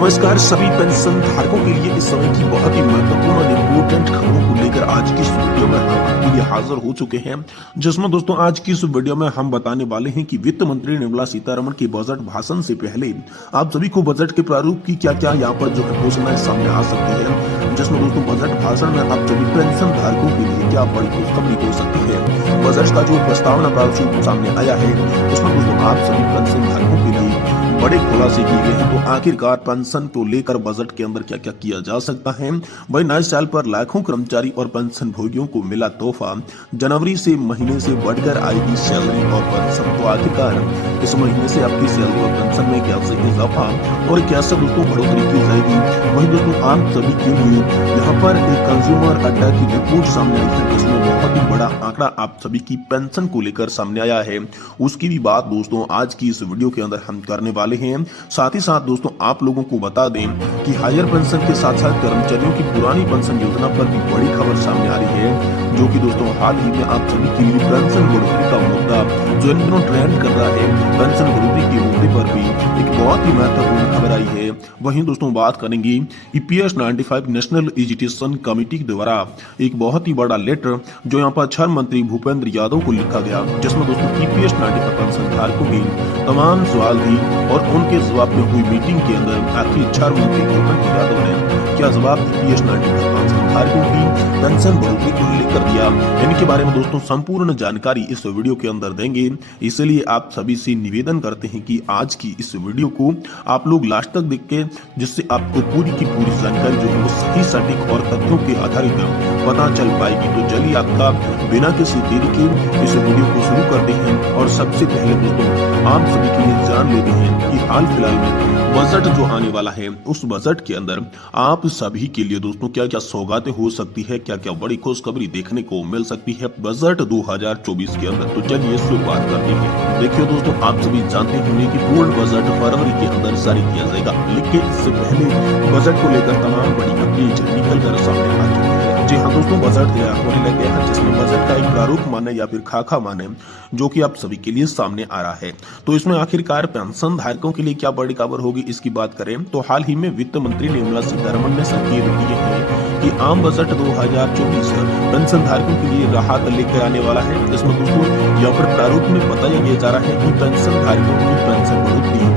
नमस्कार सभी पेंशन धारकों के लिए इस समय की बहुत ही महत्वपूर्ण और इम्पोर्टेंट खबरों को लेकर आज की इस वीडियो में हम आपके लिए हाजिर हो चुके हैं, जिसमें दोस्तों आज की इस वीडियो में हम बताने वाले हैं कि वित्त मंत्री निर्मला सीतारमण के बजट भाषण से पहले आप सभी को बजट के प्रारूप की क्या क्या यहाँ पर जो है घोषणाएं सामने आ सकती है, जिसमें दोस्तों बजट भाषण में आप सभी पेंशन धारकों के लिए क्या बड़ी खुशखबरी हो सकती है। बजट का जो प्रस्तावना प्रारूप सामने आया है उसमें दोस्तों आप सभी पेंशन धारकों के लिए बड़े खुलासे किए गए हैं। तो आखिरकार पेंशन को लेकर बजट के अंदर क्या क्या किया जा सकता है। वही नए साल पर लाखों कर्मचारी और पेंशन भोगियों को मिला तोहफा, जनवरी से महीने से बढ़कर आएगी सैलरी और पेंशन। तो आखिरकार इस महीने से आपकी सैलरी और पेंशन में कैसे इजाफा और कैसे दोस्तों बढ़ोतरी की जाएगी। वही दोस्तों आप सभी के लिए यहाँ पर एक कंज्यूमर अड्डा की रिपोर्ट सामने आई है, जिसमें बहुत ही बड़ा आंकड़ा आप सभी की पेंशन को लेकर सामने आया है। उसकी भी बात दोस्तों आज की इस वीडियो के अंदर हम करने वाले हैं। साथ ही साथ दोस्तों आप लोगों को बता दें कि हायर पेंशन के साथ साथ कर्मचारियों की पुरानी पेंशन योजना पर भी बड़ी खबर सामने आ रही है, जो कि दोस्तों हाल ही में आप सभी के लिए पेंशन बढ़ोतरी का मुद्दा जो इन दिनों ट्रेंड कर रहा है, पेंशन बढ़ोतरी के मुद्दे पर भी एक बहुत ही महत्वपूर्ण खबर आई है। वहीं दोस्तों बात करेंगे EPS 95 नेशनल एजुकेशन कमेटी द्वारा एक बहुत ही बड़ा लेटर जो यहाँ पर छह मंत्री भूपेंद्र यादव को लिखा गया, जिसमें दोस्तों EPS 95 पेंशन धारकों के तमाम सवाल थी और उनके जवाब में हुई मीटिंग के अंदर आखिर छह मंत्री भूपेंद्र यादव ने क्या जवाब EPS 95 पेंशन धारकों की पेंशन बढ़ोतरी को लेकर दिया, इनके बारे में दोस्तों संपूर्ण जानकारी इस वीडियो के अंदर देंगे। इसलिए आप सभी से निवेदन करते हैं कि आज की इस वीडियो को आप लोग लास्ट तक देख के, जिससे आपको पूरी की पूरी जानकारी जो है वो सही सटीक और तथ्यों के आधारित पता चल पाएगी। तो चलिए आपका बिना किसी देरी के इस वीडियो को शुरू करते हैं और सबसे पहले दोस्तों आप सभी के लिए जान लेते हैं कि हाल फिलहाल में बजट जो आने वाला है उस बजट के अंदर आप सभी के लिए दोस्तों क्या क्या सौगातें हो सकती है, क्या क्या बड़ी खुशखबरी देखने को मिल सकती है बजट 2024 के अंदर। तो चलिए शुरुआत करते हैं। देखिए दोस्तों आप सभी जानते होंगे कि पूर्ण बजट फरवरी के अंदर जारी किया जाएगा, लेकिन इससे पहले बजट को लेकर तमाम बड़ी अपडेट निकल कर सामने आ चुकी है। जी हाँ दोस्तों, बजट तैयार होने लगे हैं, जिसमें बजट का एक प्रारूप माने या फिर खाका माने जो कि आप सभी के लिए सामने आ रहा है। तो इसमें आखिरकार पेंशन धारकों के लिए क्या बड़ी खबर होगी इसकी बात करें तो हाल ही में वित्त मंत्री निर्मला सीतारमण ने संकेत दिए हैं कि आम बजट 2024 पेंशन धारकों के लिए राहत लेकर आने वाला है। इसमें दोस्तों यहाँ पर प्रारूप में बताया जा रहा है कि पेंशन धारकों की पेंशन बढ़ोतरी,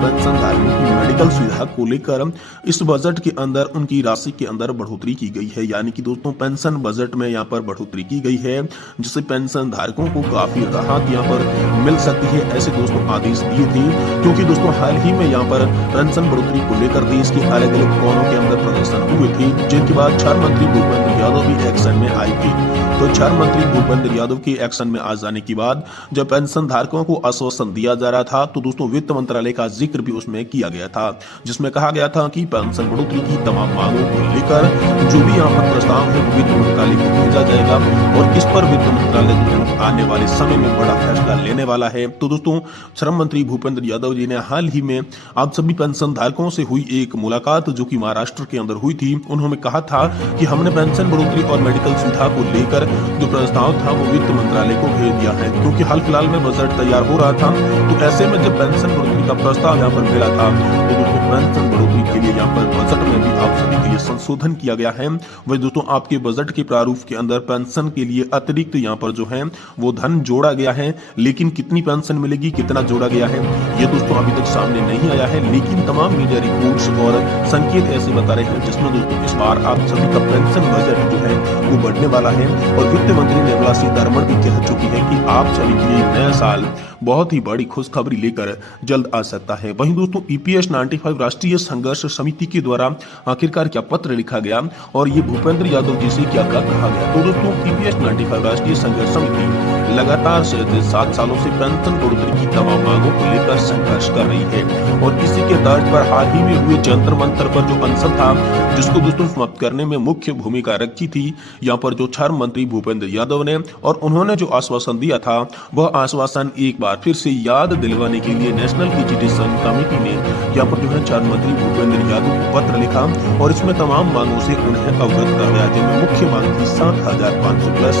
पेंशन धारकों की मेडिकल सुविधा को लेकर इस बजट के अंदर उनकी राशि के अंदर बढ़ोतरी की गई है। यानी कि दोस्तों पेंशन बजट में यहाँ पर बढ़ोतरी की गई है, जिससे पेंशन धारकों को काफी राहत यहाँ पर मिल सकती है, ऐसे दोस्तों आदेश दिए थे। क्योंकि दोस्तों हाल ही में यहाँ पर पेंशन बढ़ोतरी को लेकर देश के अलग अलग कोनों के अंदर प्रदर्शन हुए थे, जिनके बाद छह मंत्री भूपेंद्र यादव भी एक्शन में आए थे। तो छह मंत्री भूपेंद्र यादव के एक्शन में आ जाने के बाद जब पेंशन धारकों को आश्वासन दिया जा रहा था तो दोस्तों वित्त मंत्रालय का जिक्र भी उसमें किया गया था, जिसमें कहा गया था कि पेंशन बढ़ोतरी की तमाम मांगों को लेकर जो भी यहाँ पर प्रस्ताव है वो वित्त मंत्रालय को भेजा जाएगा और इस पर वित्त मंत्रालय आने वाले समय में बड़ा फैसला लेने वाला है। तो दोस्तों श्रम मंत्री भूपेंद्र यादव जी ने हाल ही में आप सभी पेंशन धारकों से हुई एक मुलाकात जो कि महाराष्ट्र के अंदर हुई थी, उन्होंने कहा था कि हमने पेंशन बढ़ोतरी और मेडिकल सुविधा को लेकर जो प्रस्ताव था वो वित्त मंत्रालय को भेज दिया है। क्योंकि हाल फिलहाल में बजट तैयार हो रहा था, तो ऐसे में जब पेंशन बढ़ोतरी का प्रस्ताव यहाँ पर मिला था तो दोस्तों पेंशन बढ़ोतरी के लिए यहाँ पर बजट में भी आप सभी के लिए संशोधन किया गया है। वही दोस्तों आपके बजट के प्रारूप के अंदर पेंशन के लिए अतिरिक्त यहाँ पर जो है वो धन जोड़ा गया है, लेकिन कितनी पेंशन मिलेगी, कितना जोड़ा गया है ये दोस्तों अभी तक सामने नहीं आया है। लेकिन तमाम मीडिया रिपोर्ट्स और संकेत ऐसे बता रहे हैं जिसमें दोस्तों इस बार आप सभी का पेंशन बजट जो है वो बढ़ने वाला है। और वित्त मंत्री निर्मला सीतारमण भी कह चुकी है कि आप सभी के लिए नया साल बहुत ही बड़ी खुशखबरी लेकर जल्द आ सकता है। वहीं दोस्तों EPS 95 राष्ट्रीय संघर्ष समिति के द्वारा आखिरकार क्या पत्र लिखा गया और ये भूपेंद्र यादव जी से क्या कहा गया। तो दोस्तों EPS 95 राष्ट्रीय संघर्ष समिति लगातार 7 सालों से पेंशन बढ़ोतरी की तमाम मांगों को लेकर संघर्ष कर रही है और इसी के तर्ज पर हाल ही में हुए जंतर मंतर पर जो अनशन था जिसको दोस्तों समाप्त करने में मुख्य भूमिका रखी थी यहाँ पर जो छह मंत्री भूपेंद्र यादव ने, और उन्होंने जो आश्वासन दिया था वह आश्वासन एक बार फिर से याद दिलवाने के लिए नेशनल एजुकेशन कमेटी ने यहाँ पर जो है छह मंत्री भूपेंद्र यादव को पत्र लिखा और इसमें तमाम मांगों से उन्हें अवगत कराया, जिनमें मुख्य मांग थी 7,500 प्लस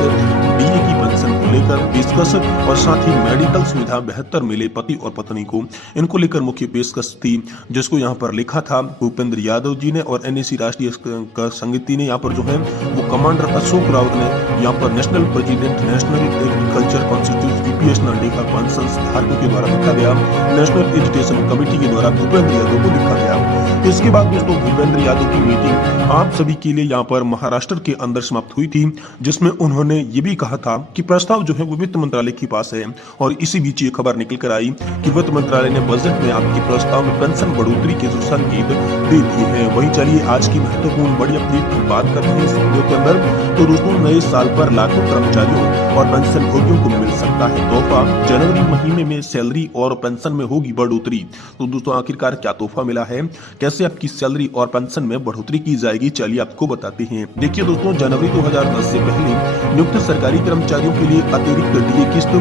DA की पेंशन को लेकर पेशकश और साथ ही मेडिकल सुविधा बेहतर मिले पति और पत्नी को, इनको लेकर मुख्य पेशकश थी, जिसको यहाँ पर लिखा था भूपेंद्र यादव जी ने। और एनएसी राष्ट्रीय समिति ने यहाँ पर जो है वो कमांडर अशोक रावत ने यहाँ पर national president national agriculture constitute EPS 95 pension धारकों के द्वारा लिखा गया, नेशनल एजुकेशन कमेटी के द्वारा भूपेंद्र यादव को लिखा गया। इसके बाद दोस्तों भूपेंद्र यादव की मीटिंग आप सभी के लिए यहाँ पर महाराष्ट्र के अंदर समाप्त हुई थी, जिसमें उन्होंने ये भी कहा था कि प्रस्ताव जो है वो वित्त मंत्रालय के पास है। और इसी बीच ये खबर निकल कर आई कि वित्त मंत्रालय ने बजट में आपके प्रस्ताव में पेंशन बढ़ोतरी के जो संकेत दे दिए हैं। वही चलिए आज की महत्वपूर्ण बड़ी अपडेट की बात करते हैं इस वीडियो के अंदर। तो दोस्तों नए साल पर लाखों कर्मचारियों और पेंशन भोगियों को मिल सकता है तोहफा, जनवरी महीने में सैलरी और पेंशन में होगी बढ़ोतरी। तो दोस्तों आखिरकार क्या तोहफा मिला है, कैसे आपकी सैलरी और पेंशन में बढ़ोतरी की जाएगी, चलिए आपको बताते हैं। देखिए दोस्तों जनवरी 2010 से पहले नियुक्त सरकारी कर्मचारियों के लिए अतिरिक्त डीए किस्त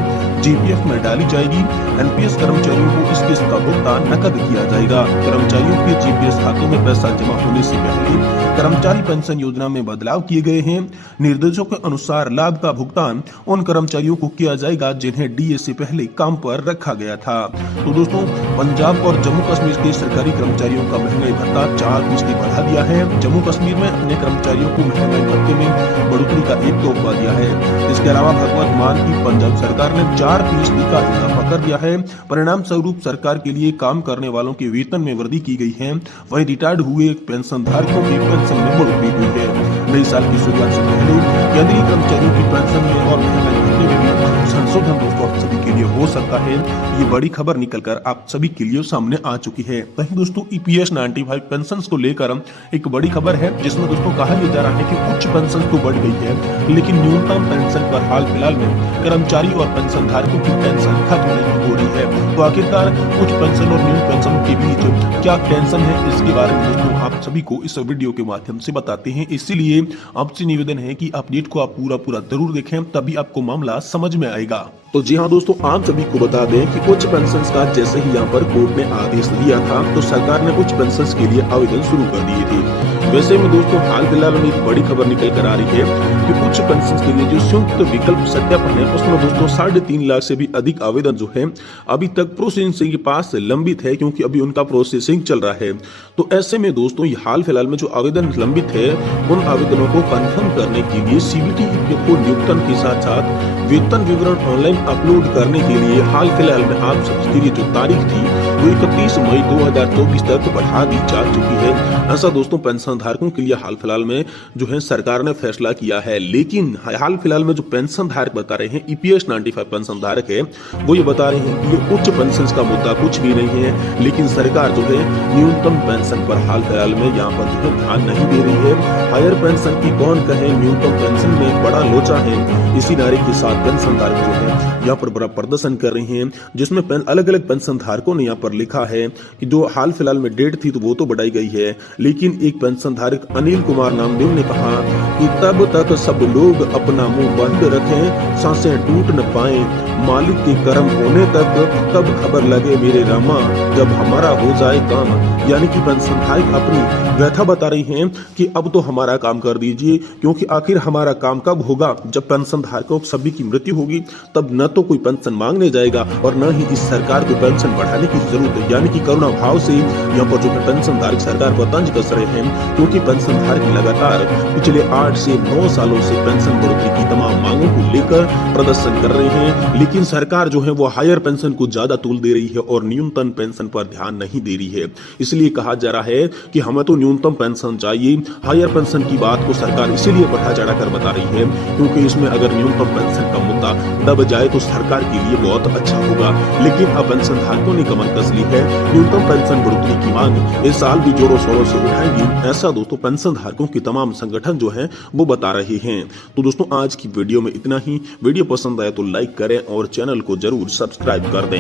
जीपीएफ में डाली जाएगी। एनपीएस कर्मचारियों को इस किस्त का भुगतान नकद किया जाएगा। कर्मचारियों के जीपीएफ खातों में पैसा जमा होने से पहले कर्मचारी पेंशन योजना में बदलाव किए गए हैं। निर्देशों के अनुसार लाभ का भुगतान उन कर्मचारियों को किया जाएगा जिन्हें डीए से पहले काम पर रखा गया था। तो दोस्तों पंजाब और जम्मू कश्मीर के सरकारी कर्मचारियों का महंगाई भत्ता 4% बढ़ा दिया है। जम्मू कश्मीर में अपने कर्मचारियों को महंगाई भत्ते में बढ़ोतरी का एक तोहफा दिया है। इसके अलावा भगवत मान की पंजाब सरकार ने 4% का इजाफा कर दिया है। परिणाम स्वरूप सरकार के लिए काम करने वालों के वेतन में वृद्धि की गई है। वहीं रिटायर्ड हुए पेंशन धारकों की पेंशन में बढ़ोतरी हुई है। नए साल की शुरुआत से पहले केंद्रीय कर्मचारियों की पेंशन में और महंगाई भत्ते में भी संशोधन दोस्तों आप सभी के लिए हो सकता है। ये बड़ी खबर निकलकर आप सभी के लिए सामने आ चुकी है। वहीं दोस्तों ईपीएस 95 पेंशन को लेकर एक बड़ी खबर है, जिसमें दोस्तों कहा यह जा रहा है कि उच्च पेंशन तो बढ़ गई है, लेकिन न्यूनतम पेंशन पर हाल फिलहाल में कर्मचारी और पेंशन धारकों की पेंशन खत्म नहीं हो रही है। तो आखिरकार उच्च पेंशन और न्यून पेंशन के बीच क्या टेंशन है, इसके बारे में दोस्तों आप सभी को इस वीडियो के माध्यम से बताते हैं। इसीलिए आपसे निवेदन है कि अपडेट को आप पूरा जरूर देखें, तभी आपको मामला समझ में आएगा। तो जी हाँ दोस्तों आप सभी को बता दें कि उच्च पेंशन का जैसे ही यहाँ पर कोर्ट ने आदेश दिया था तो सरकार ने उच्च पेंशन के लिए आवेदन शुरू कर दिए थे। वैसे में दोस्तों हाल फिलहाल में एक बड़ी खबर निकल कर आ रही है कि उच्च पेंशन के लिए जो संयुक्त विकल्प सत्यापन है उसमें दोस्तों 3.5 लाख से भी अधिक आवेदन जो है अभी तक प्रोसेसिंग के पास लंबित है, क्योंकि अभी उनका प्रोसेसिंग चल रहा है। तो ऐसे में दोस्तों ये हाल फिलहाल में जो आवेदन लंबित है उन आवेदनों को कंफर्म करने के लिए सीबीटी को नियुक्तन के साथ साथ वेतन विवरण ऑनलाइन अपलोड करने के लिए हाल फिलहाल में आप सभी के लिए जो तारीख थी वो 31 मई 2024 तक बढ़ा दी जा चुकी है। ऐसा दोस्तों पेंशन धारकों के लिए हाल फिलहाल में जो है सरकार ने फैसला किया है। लेकिन हाल फिलहाल में जो पेंशन धारक बता रहे हैं ईपीएस 95 पेंशन धारक है वो ये बता रहे हैं कि ये उच्च पेंशन का मुद्दा कुछ भी नहीं है, लेकिन सरकार जो है न्यूनतम पेंशन पर हाल फिलहाल में यहाँ पर जो है ध्यान नहीं दे रही है। हायर पेंशन की कौन कहे, न्यूनतम पेंशन में बड़ा लोचा है। इसी नारे के साथ पेंशन धारक जो है यहाँ पर बड़ा प्रदर्शन कर रहे हैं, जिसमें अलग अलग पेंशन धारकों ने यहाँ पर लिखा है कि जो हाल फिलहाल में डेट थी तो वो तो बढ़ाई गई है, लेकिन एक पेंशन धारक अनिल कुमार नामदेव ने कहा कि तब तक सब लोग अपना मुंह बंद रखें, सांसें टूट न पाए, मालिक के कर्म होने तक तब खबर लगे मेरे रामा, जब हमारा हो जाए काम। यानी कि पेंशन धारक अपनी व्यथा बता रही हैं कि अब तो हमारा काम कर दीजिए, क्योंकि आखिर हमारा काम कब होगा, जब पेंशन धारकों सभी की मृत्यु होगी तब न तो कोई पेंशन मांगने जाएगा और न ही इस सरकार को पेंशन बढ़ाने की जरूरत है। यानी कि करुणा भाव से यहाँ पर जो पेंशन धारक सरकार पर तंज कस रहे हैं, क्योंकि पेंशन धारक लगातार पिछले 8 से 9 सालों से पेंशन बढ़ोतरी की तमाम मांगों को लेकर प्रदर्शन कर रहे हैं, लेकिन सरकार जो है वो हायर पेंशन को ज्यादा तूल दे रही है और न्यूनतम पेंशन पर ध्यान नहीं दे रही है। इसलिए कहा जा रहा है कि हमें तो न्यूनतम पेंशन चाहिए, हायर पेंशन की बात को सरकार इसीलिए बढ़ा चढ़ा कर बता रही है क्योंकि इसमें अगर न्यूनतम पेंशन का मुद्दा दब जाए तो सरकार के लिए बहुत अच्छा होगा। लेकिन अब पेंशन धारकों ने कमर कस ली है, न्यूनतम पेंशन बढ़ोतरी की मांग इस साल भी जोरों शोरों से उठाएंगी, ऐसा दोस्तों पेंशन धारकों के तमाम संगठन जो है वो बता रहे हैं। तो दोस्तों आज की वीडियो में इतना ही। वीडियो पसंद आया तो लाइक करें और चैनल को जरूर सब्सक्राइब कर दें।